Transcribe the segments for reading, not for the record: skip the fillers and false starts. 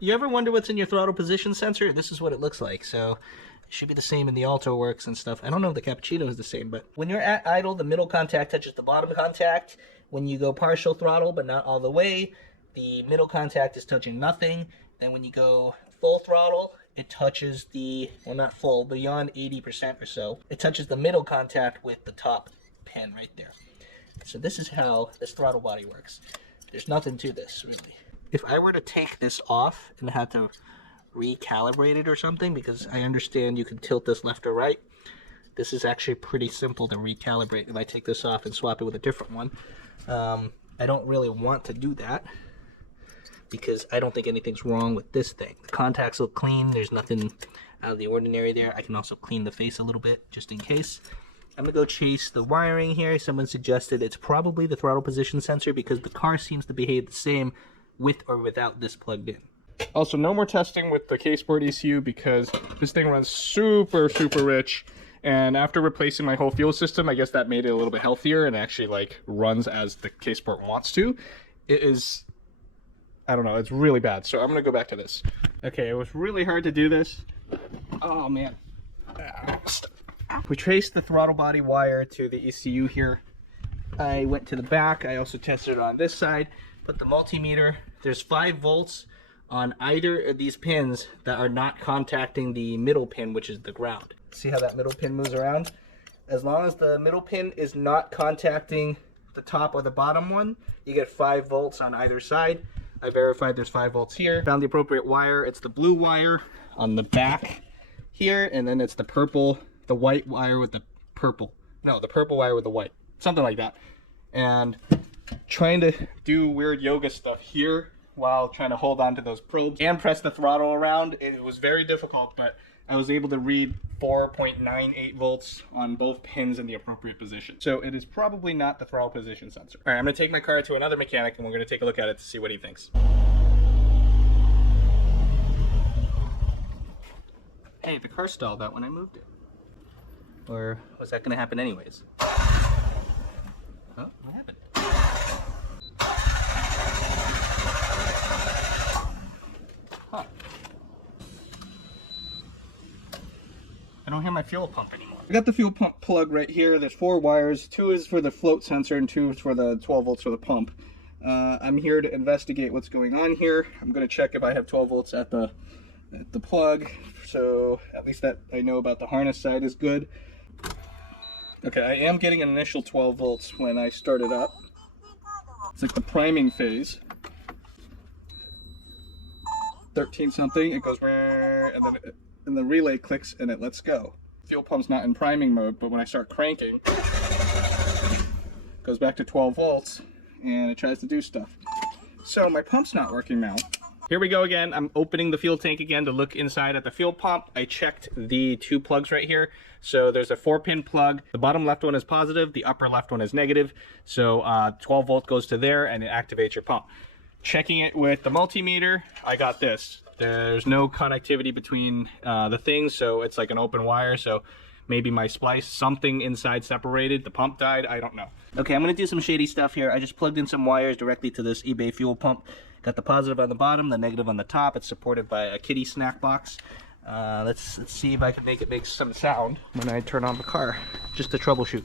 You ever wonder what's in your throttle position sensor? This is what it looks like. So it should be the same in the AutoWorks and stuff. I don't know if the Cappuccino is the same, but when you're at idle, the middle contact touches the bottom contact. When you go partial throttle, but not all the way, the middle contact is touching nothing. Then when you go full throttle, it touches the, well, not full, beyond 80% or so. It touches the middle contact with the top pin right there. So this is how this throttle body works. There's nothing to this, really. If I were to take this off and had to recalibrate it or something, because I understand you can tilt this left or right, this is actually pretty simple to recalibrate if I take this off and swap it with a different one. I don't really want to do that because I don't think anything's wrong with this thing. The contacts look clean. There's nothing out of the ordinary there. I can also clean the face a little bit just in case. I'm gonna go chase the wiring here. Someone suggested it's probably the throttle position sensor because the car seems to behave the same with or without this plugged in. Also, no more testing with the K-Sport ECU because this thing runs super rich. And after replacing my whole fuel system, I guess that made it a little bit healthier and actually like runs as the K-Sport wants to. It is, I don't know, it's really bad. So I'm gonna go back to this. Okay, it was really hard to do this. Oh man. We traced the throttle body wire to the ECU here. I went to the back. I also tested it on this side. Put the multimeter. There's 5 volts on either of these pins that are not contacting the middle pin, which is the ground. See how that middle pin moves around? As long as the middle pin is not contacting the top or the bottom one, you get 5 volts on either side. I verified there's 5 volts here. Found the appropriate wire. It's the blue wire on the back here, and then it's the purple, the white wire with the purple. No, the purple wire with the white. Something like that. And trying to do weird yoga stuff here while trying to hold on to those probes and press the throttle around. It was very difficult, but I was able to read 4.98 volts on both pins in the appropriate position. So it is probably not the throttle position sensor. All right, I'm gonna take my car to another mechanic and we're gonna take a look at it to see what he thinks. Hey, the car stalled out when I moved it. Or was that gonna happen anyways? Oh, what happened? Huh. I don't hear my fuel pump anymore. I got the fuel pump plug right here. There's 4 wires. 2 is for the float sensor and 2 is for the 12 volts for the pump. I'm here to investigate what's going on here. I'm going to check if I have 12 volts at the plug. So at least that I know about the harness side is good. Okay, I am getting an initial 12 volts when I start it up. It's like the priming phase. 13 something, it goes and then and the relay clicks and it lets go. Fuel pump's not in priming mode, but when I start cranking, it goes back to 12 volts and it tries to do stuff. So my pump's not working now. Here we go again. I'm opening the fuel tank again to look inside at the fuel pump. I checked the 2 plugs right here. So there's a 4-pin plug. The bottom left one is positive, the upper left one is negative. So 12 volt goes to there and it activates your pump. Checking it with the multimeter, I got this. There's no connectivity between the things, so it's like an open wire. So maybe my splice, something inside separated, the pump died, I don't know. Okay, I'm gonna do some shady stuff here. I just plugged in some wires directly to this eBay fuel pump. Got the positive on the bottom, the negative on the top. It's supported by a kitty snack box. Let's see if I can make it make some sound when I turn on the car, just to troubleshoot.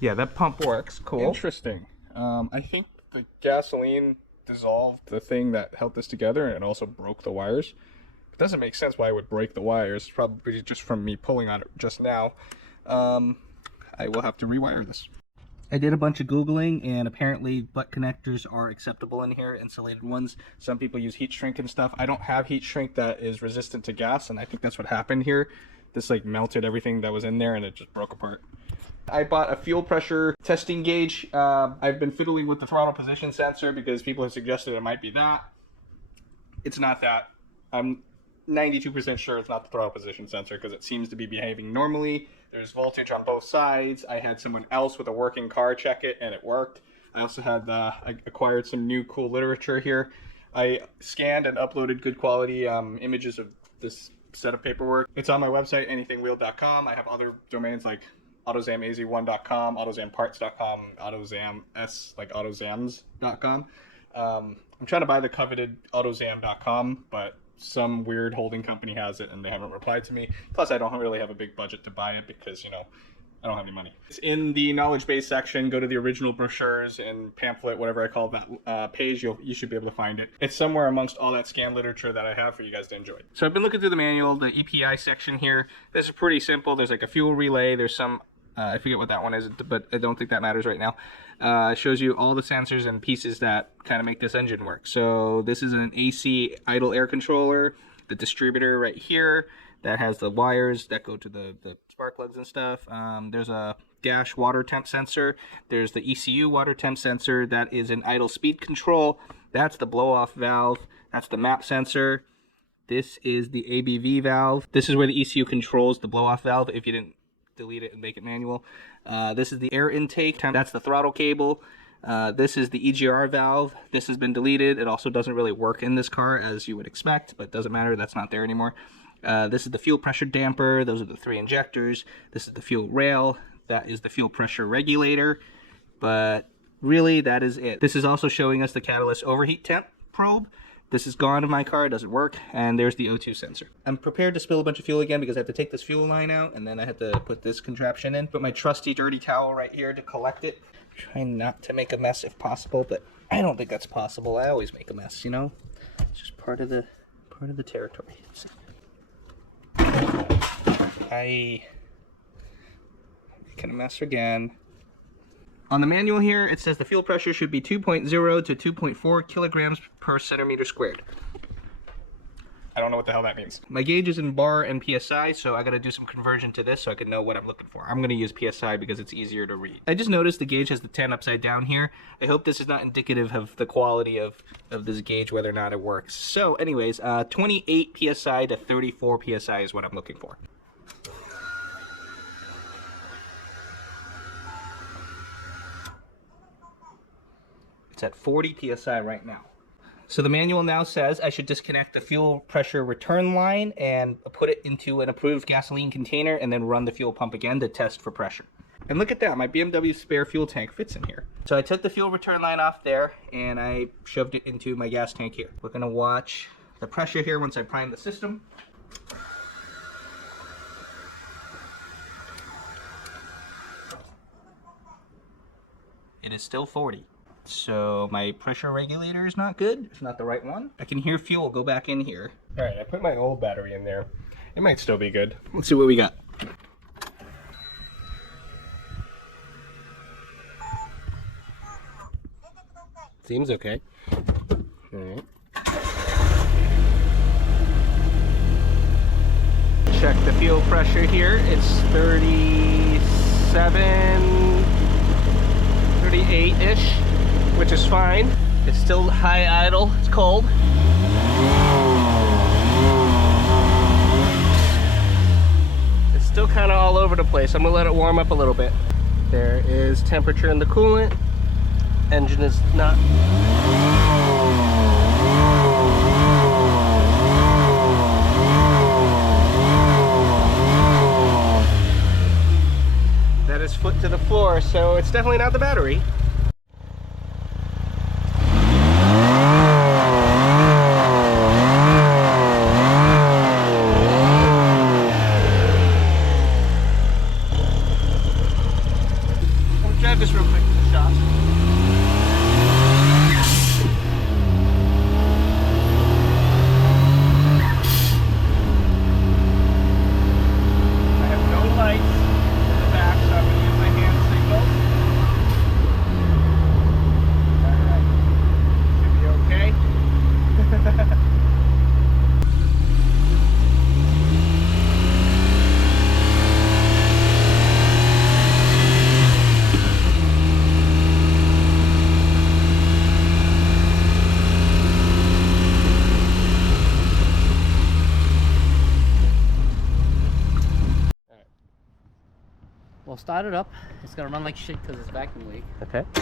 Yeah, that pump works, cool. Interesting. I think the gasoline dissolved the thing that held this together and it also broke the wires. It doesn't make sense why it would break the wires, probably just from me pulling on it just now. I will have to rewire this. I did a bunch of Googling and apparently butt connectors are acceptable in here, insulated ones. Some people use heat shrink and stuff. I don't have heat shrink that is resistant to gas, and I think that's what happened here. This like melted everything that was in there and it just broke apart. I bought a fuel pressure testing gauge. I've been fiddling with the throttle position sensor because people have suggested it might be that. It's not that. I'm 92% sure it's not the throttle position sensor because it seems to be behaving normally. There's voltage on both sides. I had someone else with a working car check it and it worked. I also had I acquired some new cool literature here. I scanned and uploaded good quality images of this set of paperwork. It's on my website, anythingwheel.com. I have other domains like Autozam AZ-1.com, AutozamParts.com, AutoZam S, like AutoZams.com. I'm trying to buy the coveted Autozam.com, but some weird holding company has it and they haven't replied to me. Plus, I don't really have a big budget to buy it because, you know, I don't have any money. It's in the knowledge base section. Go to the original brochures and pamphlet, whatever I call that page. You should be able to find it. It's somewhere amongst all that scan literature that I have for you guys to enjoy. So I've been looking through the manual, the EPI section here. This is pretty simple. There's like a fuel relay. There's some, I forget what that one is, but I don't think that matters right now. It shows you all the sensors and pieces that kind of make this engine work. So this is an AC idle air controller, the distributor right here that has the wires that go to the spark plugs and stuff. There's a dash water temp sensor. There's the ECU water temp sensor. That is an idle speed control. That's the blow off valve. That's the map sensor. This is the ABV valve. This is where the ECU controls the blow off valve if you didn't delete it and make it manual. This is the air intake. That's the throttle cable. This is the EGR valve. This has been deleted. It also doesn't really work in this car as you would expect, but it doesn't matter. That's not there anymore. This is the fuel pressure damper. Those are the 3 injectors. This is the fuel rail. That is the fuel pressure regulator. But really, that is it. This is also showing us the catalyst overheat temp probe. This is gone in my car. It doesn't work. And there's the O2 sensor. I'm prepared to spill a bunch of fuel again because I have to take this fuel line out and then I have to put this contraption in. Put my trusty dirty towel right here to collect it. Trying not to make a mess if possible, but I don't think that's possible. I always make a mess, you know? It's just part of the territory. So. I making a mess again. On the manual here, it says the fuel pressure should be 2.0 to 2.4 kilograms per centimeter squared. I don't know what the hell that means. My gauge is in bar and PSI, so I gotta do some conversion to this so I can know what I'm looking for. I'm gonna use PSI because it's easier to read. I just noticed the gauge has the 10 upside down here. I hope this is not indicative of the quality of this gauge, whether or not it works. So anyways, 28 PSI to 34 PSI is what I'm looking for. It's at 40 PSI right now. So the manual now says I should disconnect the fuel pressure return line and put it into an approved gasoline container and then run the fuel pump again to test for pressure. And look at that, my BMW spare fuel tank fits in here. So I took the fuel return line off there and I shoved it into my gas tank here. We're gonna watch the pressure here once I prime the system. It is still 40. So my pressure regulator is not good. It's not the right one. I can hear fuel go back in here. All right, I put my old battery in there. It might still be good. Let's see what we got. Seems okay. All right. Check the fuel pressure here. It's 37, 38-ish. Which is fine. It's still high idle, it's cold. It's still kind of all over the place. I'm gonna let it warm up a little bit. There is temperature in the coolant. Engine is not. That is foot to the floor, so it's definitely not the battery. This real quick to the shop. I have no lights in the back, so I'm going to use my hand signals. Alright, should be okay. Well, start it up. It's gonna run like shit because it's vacuum leak. Okay. See,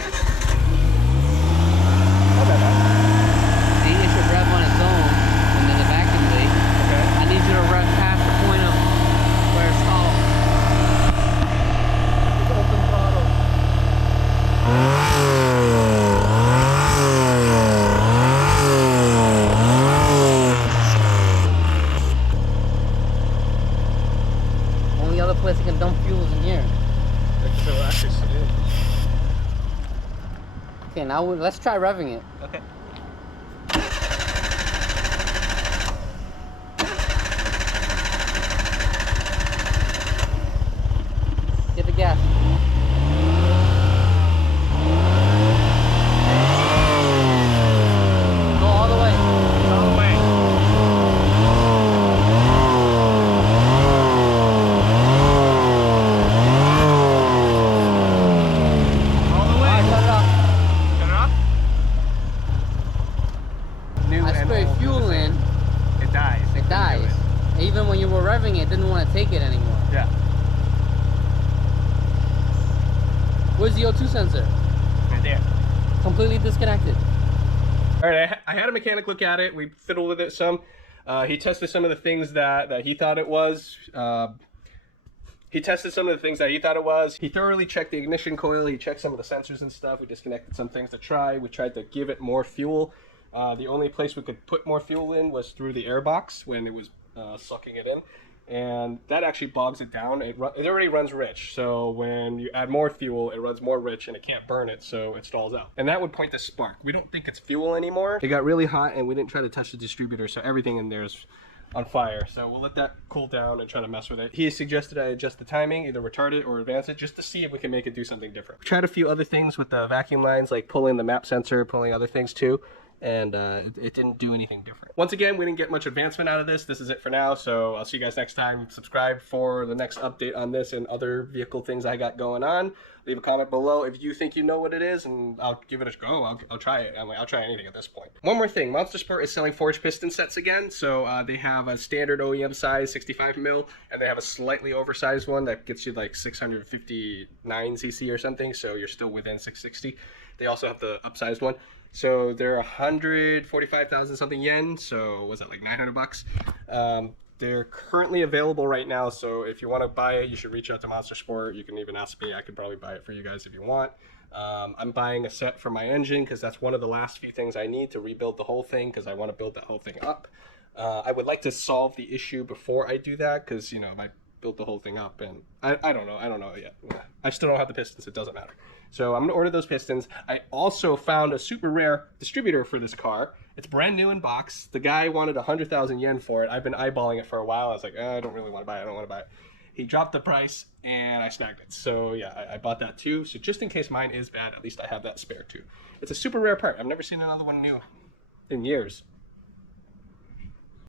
it should rev on its own, and then the vacuum leak. Okay. I need you to rev past the point of where it's stalled. Open throttle. place that can dump fuels in here. So actually, Okay, now let's try revving it. Okay. Get the gas. Go all the way. all the way. All the way. Alright, shut it off. Turn it off. New I and sprayed old. fuel in, It dies. it dies. Even when you were revving it, it didn't want to take it anymore. Yeah. Where's the O2 sensor? Right there. Completely disconnected. All right, I had a mechanic look at it. We fiddled with it some. He tested some of the things that he thought it was. He thoroughly checked the ignition coil. He checked some of the sensors and stuff. We disconnected some things to try. We tried to give it more fuel. The only place we could put more fuel in was through the air box when it was sucking it in. And that actually bogs it down. It already runs rich, so when you add more fuel, it runs more rich and it can't burn it, so it stalls out. And that would point to spark. We don't think it's fuel anymore. It got really hot and we didn't try to touch the distributor, so everything in there is on fire. So we'll let that cool down and try to mess with it. He suggested I adjust the timing, either retard it or advance it, just to see if we can make it do something different. We tried a few other things with the vacuum lines, like pulling the map sensor, pulling other things too. And it didn't do anything different. Once again, we didn't get much advancement out of this. This is it for now, so I'll see you guys next time. Subscribe for the next update on this and other vehicle things I got going on. Leave a comment below if you think you know what it is, and I'll give it a go. I'll try it. I'll try anything at this point. One more thing, Monstersport is selling forged piston sets again. So they have a standard OEM size 65 mil, and they have a slightly oversized one that gets you like 659 cc or something, so you're still within 660. They also have the upsized one. So they're 145,000 something yen. So was that like 900 bucks? They're currently available right now. So if you want to buy it, you should reach out to Monstersport. You can even ask me. I could probably buy it for you guys if you want. I'm buying a set for my engine because that's one of the last few things I need to rebuild the whole thing, because I want to build that whole thing up. I would like to solve the issue before I do that, because, you know, if I build the whole thing up, and I don't know yet. I still don't have the pistons. It doesn't matter. So I'm going to order those pistons. I also found a super rare distributor for this car. It's brand new in box. The guy wanted 100,000 yen for it. I've been eyeballing it for a while. I was like, I don't really want to buy it. I don't want to buy it. He dropped the price and I snagged it. So yeah, I bought that too. So just in case mine is bad, at least I have that spare too. It's a super rare part. I've never seen another one new in years.